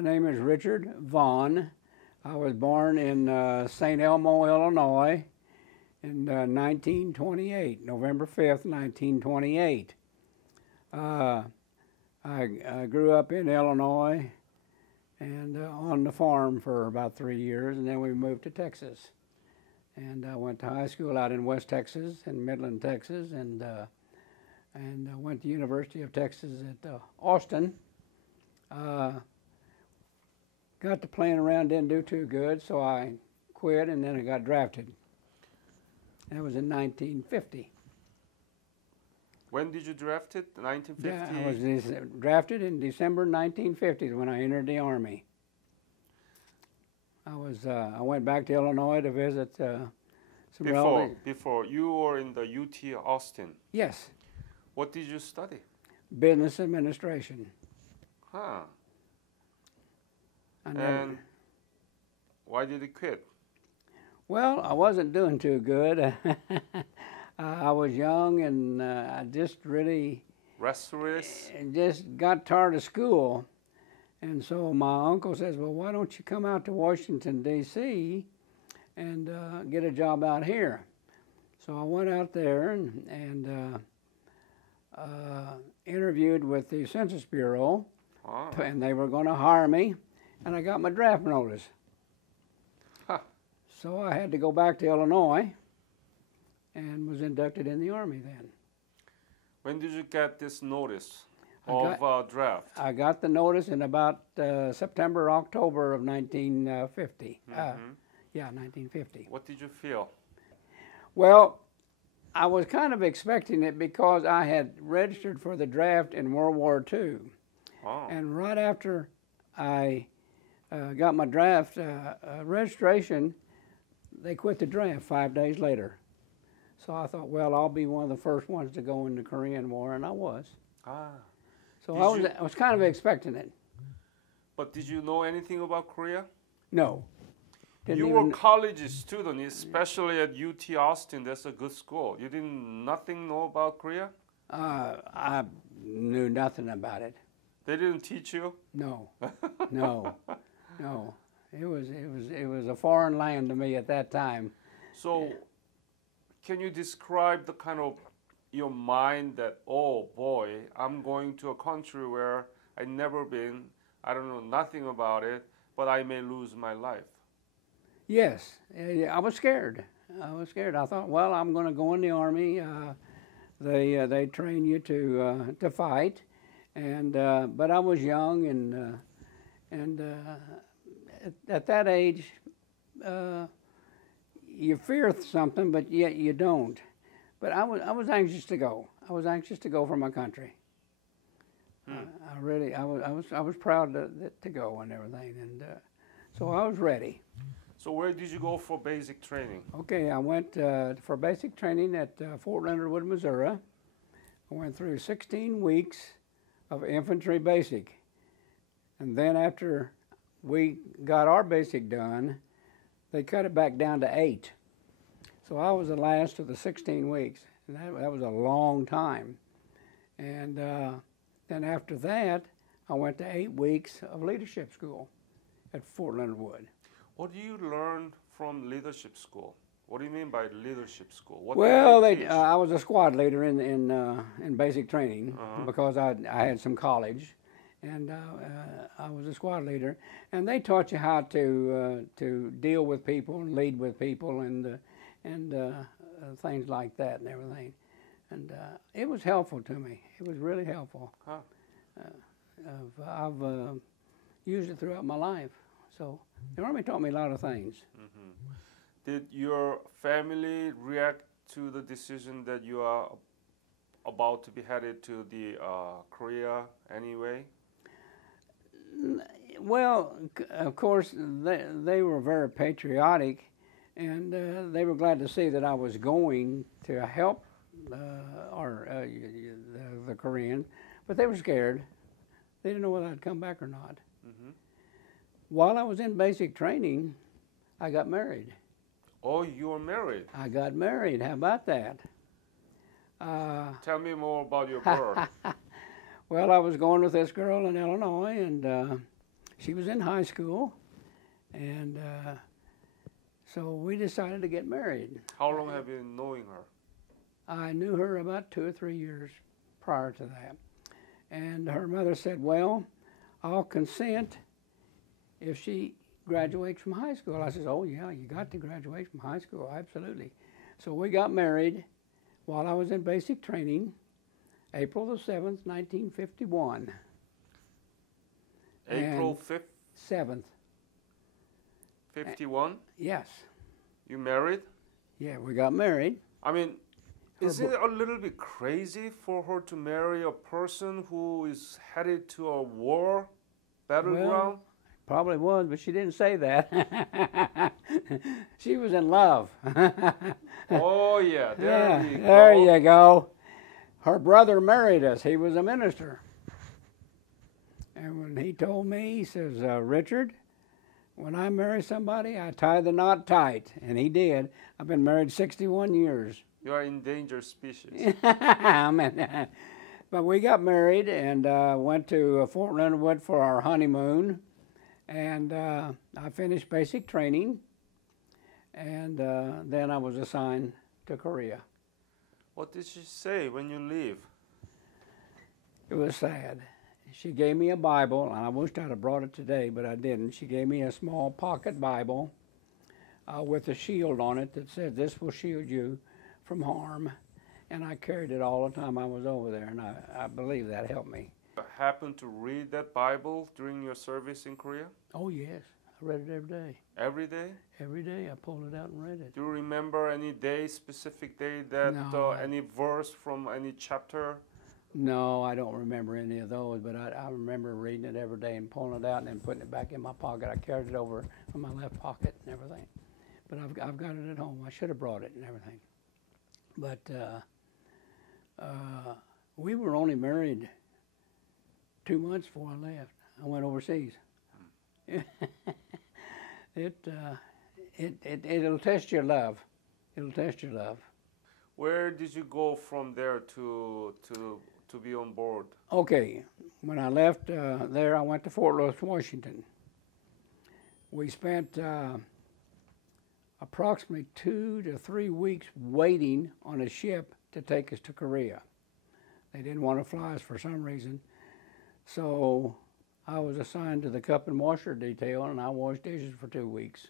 My name is Richard Vaughn. I was born in St. Elmo, Illinois in 1928, November 5th, 1928. I grew up in Illinois and on the farm for about 3 years, and then we moved to Texas. And I went to high school out in West Texas and Midland, Texas, and went to University of Texas at Austin. Got to playing around, didn't do too good, so I quit, and then I got drafted. That was in 1950. When did you draft it? 1950? Yeah, I was drafted in December 1950 when I entered the Army. I went back to Illinois to visit some relatives. Before, you were in the UT Austin. Yes. What did you study? Business administration. Huh. And why did you quit? Well, I wasn't doing too good. I was young, and I just really Restless? just got tired of school. And so my uncle says, well, why don't you come out to Washington, D.C. and get a job out here? So I went out there and interviewed with the Census Bureau, and they were going to hire me, and I got my draft notice. Huh. So I had to go back to Illinois and was inducted in the Army then. When did you get this notice of draft? I got the notice in about September, October of 1950. Yeah, 1950. What did you feel? Well, I was kind of expecting it because I had registered for the draft in World War II. Oh. And right after I got my draft registration, they quit the draft 5 days later. So I thought, well, I'll be one of the first ones to go in the Korean War, and I was. So I was kind of expecting it. But did you know anything about Korea? No. You were a college student, especially at UT Austin. That's a good school. You didn't nothing know about Korea? I knew nothing about it. They didn't teach you? No, no, no. It was a foreign land to me at that time. So, can you describe the kind of your mind that, oh boy, I'm going to a country where I've never been, I don't know nothing about it, but I may lose my life? Yes, I was scared. I was scared. I thought, well, I'm going to go in the Army. They train you to fight, and but I was young, and at that age, you fear something, but yet you don't. But I was anxious to go. I was anxious to go for my country. I was proud to go and everything, and so I was ready. So where did you go for basic training? Okay, I went for basic training at Fort Leonard Wood, Missouri. I went through 16 weeks of infantry basic. And then after we got our basic done, they cut it back down to 8. So I was the last of the 16 weeks, and that was a long time. And then after that, I went to 8 weeks of leadership school at Fort Leonard Wood. What do you learn from leadership school? What do you mean by leadership school? What well, I was a squad leader in basic training because I had some college, and I was a squad leader. And they taught you how to deal with people and lead with people and things like that and everything. And it was helpful to me. It was really helpful. I've used it throughout my life. So the Army taught me a lot of things. Did your family react to the decision that you are about to be headed to the Korea anyway? Well, of course, they were very patriotic, and they were glad to see that I was going to help the Koreans, but they were scared. They didn't know whether I'd come back or not. While I was in basic training, I got married. Oh, you were married? I got married. How about that? Tell me more about your birth. Well, I was going with this girl in Illinois, and She was in high school, and so we decided to get married. How long have you been knowing her? I knew her about 2 or 3 years prior to that. And her mother said, well, I'll consent if she graduates from high school. I said, oh, yeah, you got to graduate from high school, absolutely. So we got married while I was in basic training, April the 7th, 1951. April 5th? 7th. 51? Yes. You married? Yeah, we got married. I mean, is it a little bit crazy for her to marry a person who is headed to a war battleground? Well, probably was, but she didn't say that. She was in love. Oh, yeah, there you go. There you go. Her brother married us. He was a minister. And when he told me, he says, Richard, when I marry somebody, I tie the knot tight. And he did. I've been married 61 years. You are endangered species. But we got married and went to Fort Leonard Wood for our honeymoon. And I finished basic training. And then I was assigned to Korea. What did she say when you leave? It was sad. She gave me a Bible, and I wished I'd have brought it today, but I didn't. She gave me a small pocket Bible with a shield on it that said, this will shield you from harm. And I carried it all the time I was over there, and I believe that helped me. Happened to read that Bible during your service in Korea? Oh, yes. I read it every day. Every day? Every day I pulled it out and read it. Do you remember any day, specific day, that No, any verse from any chapter? No, I don't remember any of those, but I remember reading it every day and pulling it out and then putting it back in my pocket. I carried it over in my left pocket and everything. But I've got it at home. I should have brought it and everything. But we were only married 2 months before I left. I went overseas. It'll test your love. It'll test your love. Where did you go from there to be on board? Okay, when I left there, I went to Fort Lewis, Washington. We spent approximately 2 to 3 weeks waiting on a ship to take us to Korea. They didn't want to fly us for some reason. So I was assigned to the cup and washer detail, and I washed dishes for 2 weeks.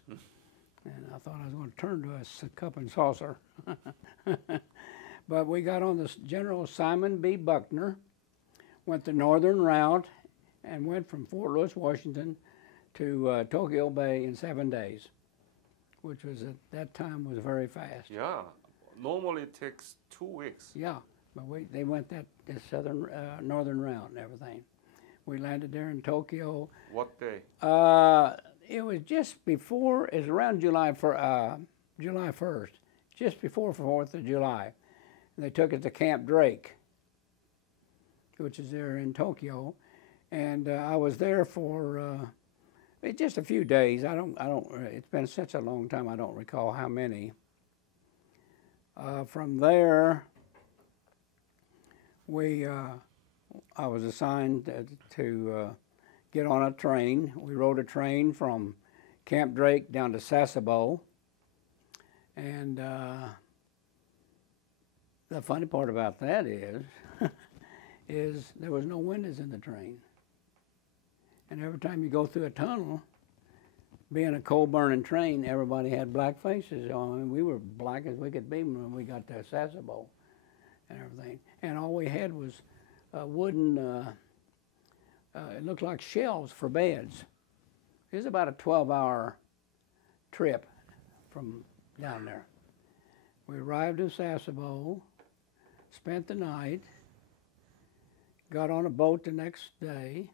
And I thought I was going to turn to a cup and saucer. But we got on the General Simon B. Buckner, went the northern route, and went from Fort Lewis, Washington to Tokyo Bay in 7 days, which was at that time was very fast. Yeah, normally it takes 2 weeks. Yeah, but they went that southern, northern route and everything. We landed there in Tokyo. What day? It was just before, it was around July 1st, just before 4th of July. And they took us to Camp Drake, which is there in Tokyo. And I was there for just a few days. It's been such a long time, I don't recall how many. From there, I was assigned to get on a train. We rode a train from Camp Drake down to Sasebo. And the funny part about that is there was no windows in the train. And every time you go through a tunnel, being a coal-burning train, everybody had black faces on. And we were black as we could be when we got to Sasebo and everything. And all we had was wooden, it looked like shelves for beds. It was about a 12-hour trip from down there. We arrived in Sasebo, spent the night, got on a boat the next day,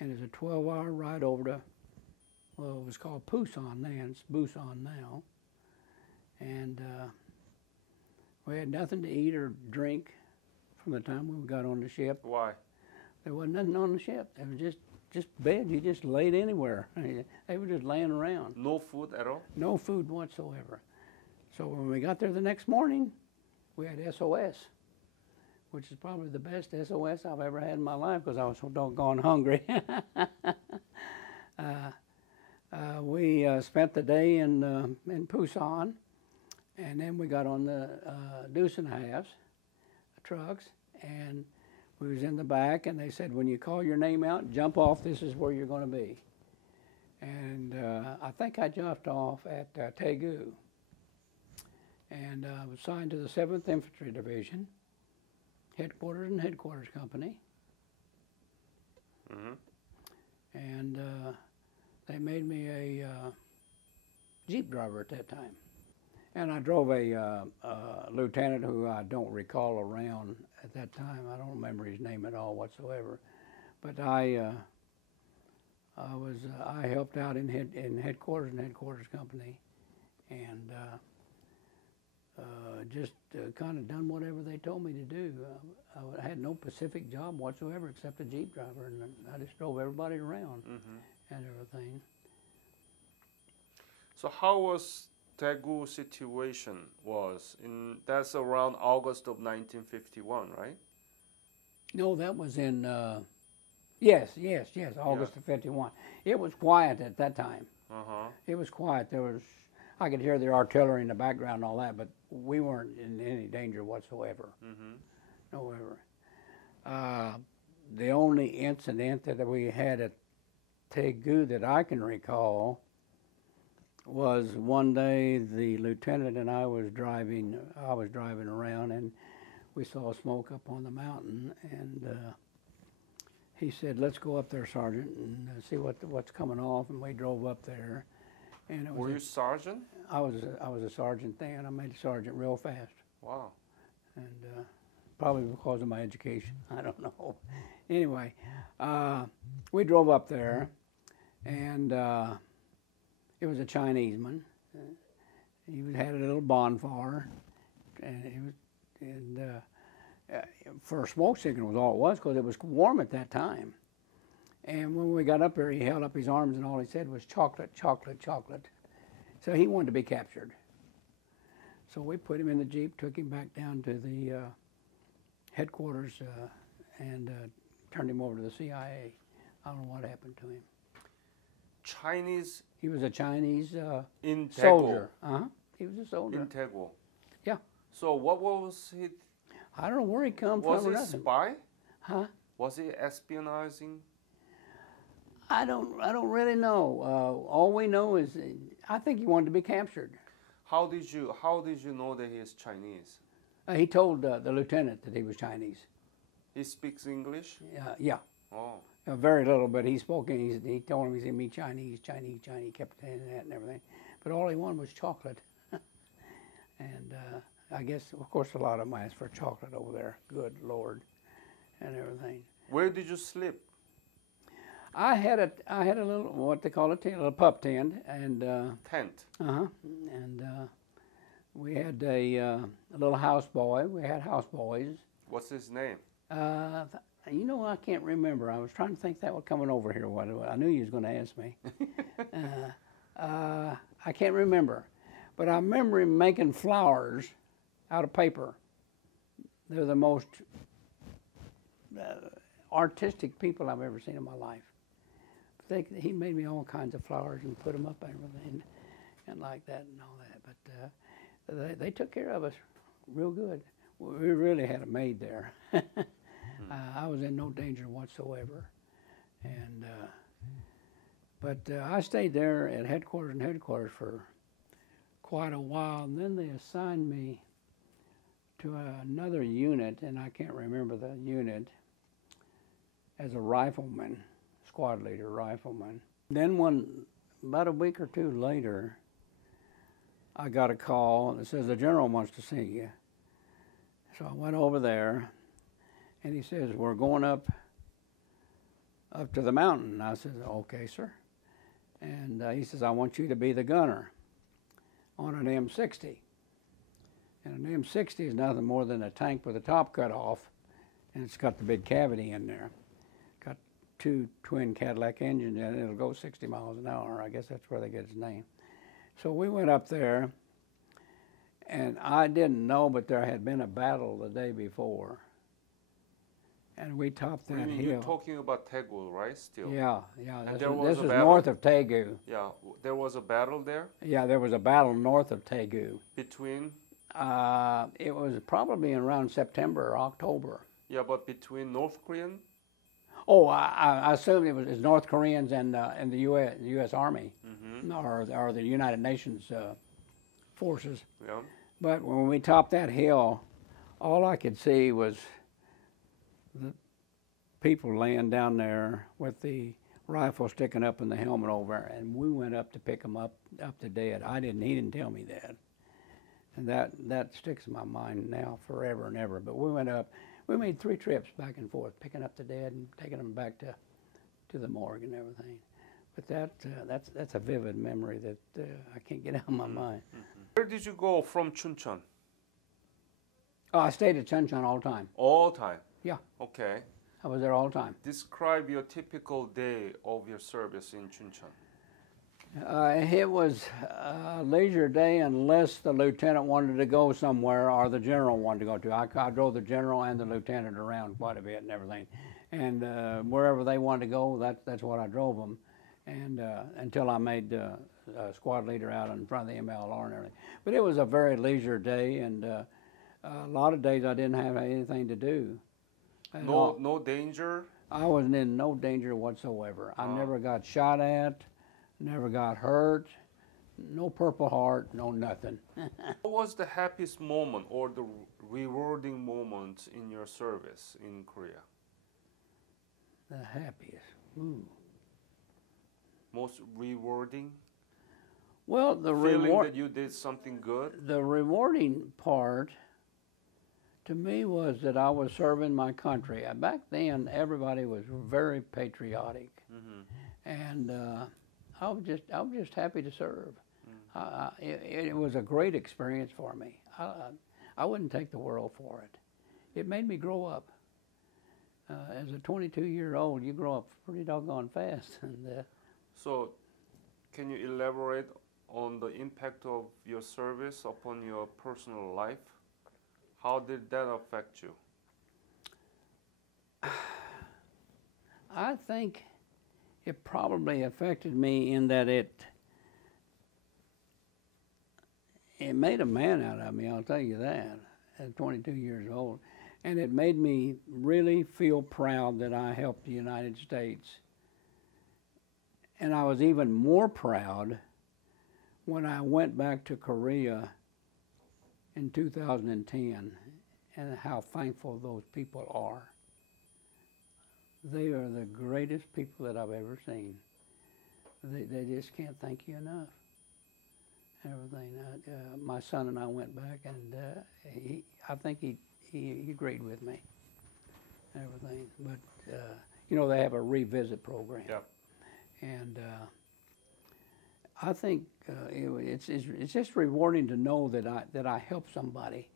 and it's a 12-hour ride over to, well, it was called Busan then, it's Busan now. And we had nothing to eat or drink from the time we got on the ship. Why? There wasn't nothing on the ship. It was just bed. You just laid anywhere. They were just laying around. No food at all? No food whatsoever. So when we got there the next morning, we had SOS, which is probably the best SOS I've ever had in my life because I was so doggone hungry. spent the day in Busan, and then we got on the deuce and a halves trucks, and we was in the back, and they said, when you call your name out, jump off, this is where you're going to be. And I think I jumped off at Daegu, and was assigned to the 7th Infantry Division, headquarters and headquarters company. Mm-hmm. And they made me a Jeep driver at that time. And I drove a lieutenant who I don't recall around at that time. I don't remember his name at all whatsoever. But I helped out in headquarters and headquarters company, and just kind of done whatever they told me to do. I had no specific job whatsoever except a Jeep driver, and I just drove everybody around and everything. So how was Daegu situation that's around August of 1951, right? No, that was in, yes, August of 51. It was quiet at that time. It was quiet. I could hear the artillery in the background and all that, but we weren't in any danger whatsoever. No ever. The only incident that we had at Daegu that I can recall was one day the lieutenant and I was driving around, and we saw smoke up on the mountain, and he said, "Let's go up there, Sergeant, and see what's coming off." And we drove up there. And it was Were you sergeant? I was a sergeant then. I made a sergeant real fast. Wow. And probably because of my education. I don't know. Anyway, we drove up there, and it was a Chineseman. He had a little bonfire, and for a smoke signal was all it was, because it was warm at that time. And when we got up there, he held up his arms, and all he said was chocolate, chocolate, chocolate. So he wanted to be captured. So we put him in the Jeep, took him back down to the headquarters, and turned him over to the CIA. I don't know what happened to him. Chinese? He was a Chinese in soldier. He was a soldier. In Daegu? Yeah. So what was he? I don't know where he come was from. Was he a spy? Huh? Was he espionaging? I don't really know. All we know is I think he wanted to be captured. How did you know that he is Chinese? He told the lieutenant that he was Chinese. He speaks English? Yeah. Oh. Very little, but he spoke. He told him, he said, "Me Chinese, Chinese, Chinese." Kept saying that and everything, but all he wanted was chocolate. And I guess, of course, a lot of them asked for chocolate over there. Good Lord, and everything. Where did you sleep? I had a little, what they call it, a little pup tent, and tent. And we had a little houseboy. We had houseboys. What's his name? You know, I can't remember. I was trying to think that was coming over here. What I knew you was going to ask me. I can't remember, but I remember him making flowers out of paper. They're the most artistic people I've ever seen in my life. He made me all kinds of flowers and put them up and everything, and like that and all that. But they took care of us real good. We really had it made there. I was in no danger whatsoever, and but I stayed there at headquarters for quite a while, and then they assigned me to another unit, and I can't remember the unit, as a rifleman, squad leader rifleman. Then about a week or two later, I got a call that says the general wants to see you. So I went over there, and he says, "We're going up to the mountain." I said, "Okay, sir." And he says, "I want you to be the gunner on an M60. And an M60 is nothing more than a tank with the top cut off, and it's got the big cavity in there. Got 2 twin Cadillac engines in it. It'll go 60 miles an hour. I guess that's where they get its name." So we went up there, and I didn't know, but there had been a battle the day before. and we topped that You're hill. talking about Daegu, right? Still. Yeah, yeah. And This there is, was this a is battle? north of Daegu. Yeah. There was a battle there Yeah, there was a battle north of Daegu. between. It was probably around September or October. Yeah, but between North Korean. Oh, I assume it was North Koreans and the U.S. Army, or the United Nations forces. Yeah. But when we topped that hill, all I could see was the people laying down there with the rifle sticking up and the helmet over, and we went up to pick them up to dead. He didn't tell me that, and that sticks in my mind now forever and ever. But we went up. We made 3 trips back and forth, picking up the dead and taking them back to the morgue and everything. But that's a vivid memory that I can't get out of my mind. Where did you go from Chuncheon? Oh, I stayed at Chuncheon all the time. All time. Yeah, Okay. I was there all the time. Describe your typical day of your service in Chuncheon. It was a leisure day unless the lieutenant wanted to go somewhere or the general wanted to go to. I drove the general and the lieutenant around quite a bit and everything. And wherever they wanted to go, that's what I drove them. And until I made squad leader out in front of the MLR and everything. But it was a very leisure day, and a lot of days I didn't have anything to do. No danger? I wasn't in no danger whatsoever. I never got shot at. Never got hurt, no Purple Heart, no nothing. What was the happiest moment or the rewarding moment in your service in Korea? The happiest. Ooh. Most rewarding? Well, the feeling that you did something good? The rewarding part to me was that I was serving my country. Back then, everybody was very patriotic, and I was just happy to serve. It was a great experience for me. I wouldn't take the world for it. It made me grow up. As a 22-year-old, you grow up pretty doggone fast. And so, can you elaborate on the impact of your service upon your personal life? How did that affect you? I think it probably affected me in that it made a man out of me, I'll tell you that, at 22 years old. And it made me really feel proud that I helped the United States. And I was even more proud when I went back to Korea in 2010 and how thankful those people are. They are the greatest people that I've ever seen. They just can't thank you enough. Everything. My son and I went back, and I think he agreed with me. Everything, but you know, they have a revisit program. Yep. And I think it's just rewarding to know that I helped somebody,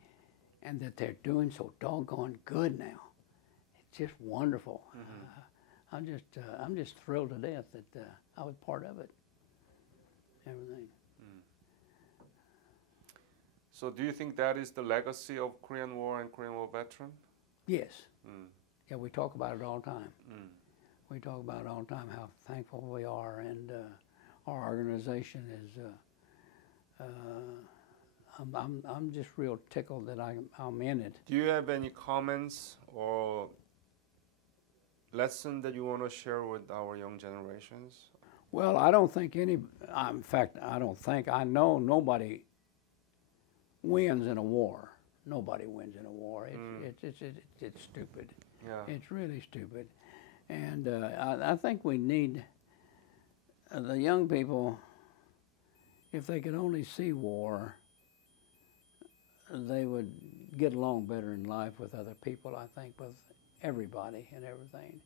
and that they're doing so doggone good now. It's just wonderful. I'm just thrilled to death that I was part of it. Everything. So do you think that is the legacy of Korean War and Korean War veteran? Yes. Yeah, we talk about it all the time. We talk about it all the time, how thankful we are, and our organization is. I'm just real tickled that I'm in it. Do you have any comments or lesson that you want to share with our young generations? Well, I don't think in fact, I know nobody wins in a war. Nobody wins in a war. It's stupid. Yeah. It's really stupid. And I think we need the young people, if they could only see war, they would get along better in life with other people, I think, with everybody and everything.